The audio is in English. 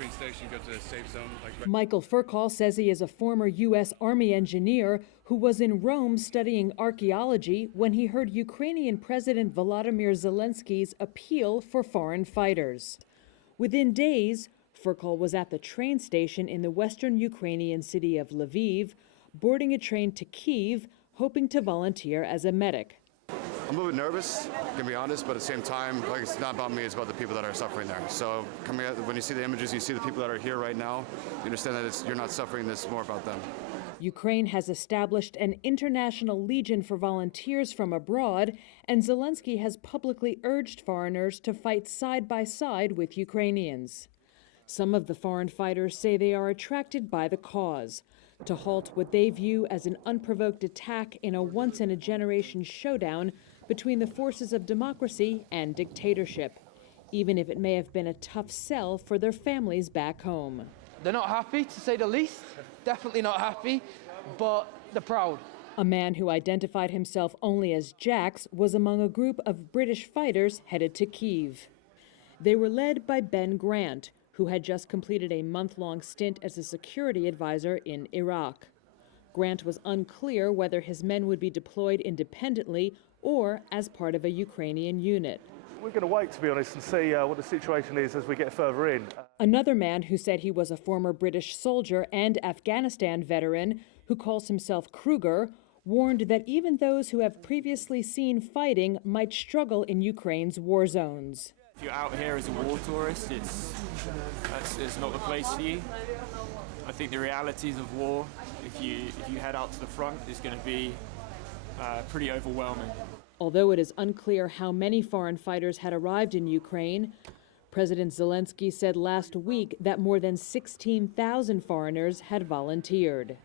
train station, go to a safe zone. Michael Ferkol says he is a former U.S. Army engineer who was in Rome studying archaeology when he heard Ukrainian President Volodymyr Zelenskyy's appeal for foreign fighters. Within days, Ferkol was at the train station in the western Ukrainian city of Lviv, boarding a train to Kyiv, hoping to volunteer as a medic. I'm a little bit nervous, to be honest, but at the same time, like, it's not about me, it's about the people that are suffering there. So when you see the images, you see the people that are here right now, you understand that you're not suffering, this is more about them. Ukraine has established an international legion for volunteers from abroad, and Zelensky has publicly urged foreigners to fight side by side with Ukrainians. Some of the foreign fighters say they are attracted by the cause, to halt what they view as an unprovoked attack in a once-in-a-generation showdown between the forces of democracy and dictatorship, even if it may have been a tough sell for their families back home. They're not happy, to say the least. Definitely not happy, but they're proud. A man who identified himself only as Jax was among a group of British fighters headed to Kyiv. They were led by Ben Grant, who had just completed a month-long stint as a security advisor in Iraq. Grant was unclear whether his men would be deployed independently or as part of a Ukrainian unit. We're going to wait, to be honest, and see what the situation is as we get further in. Another man who said he was a former British soldier and Afghanistan veteran, who calls himself Kruger, warned that even those who have previously seen fighting might struggle in Ukraine's war zones. If you're out here as a war tourist, it's not the place for you. I think the realities of war, if you head out to the front, is going to be pretty overwhelming. Although it is unclear how many foreign fighters had arrived in Ukraine, President Zelensky said last week that more than 16,000 foreigners had volunteered.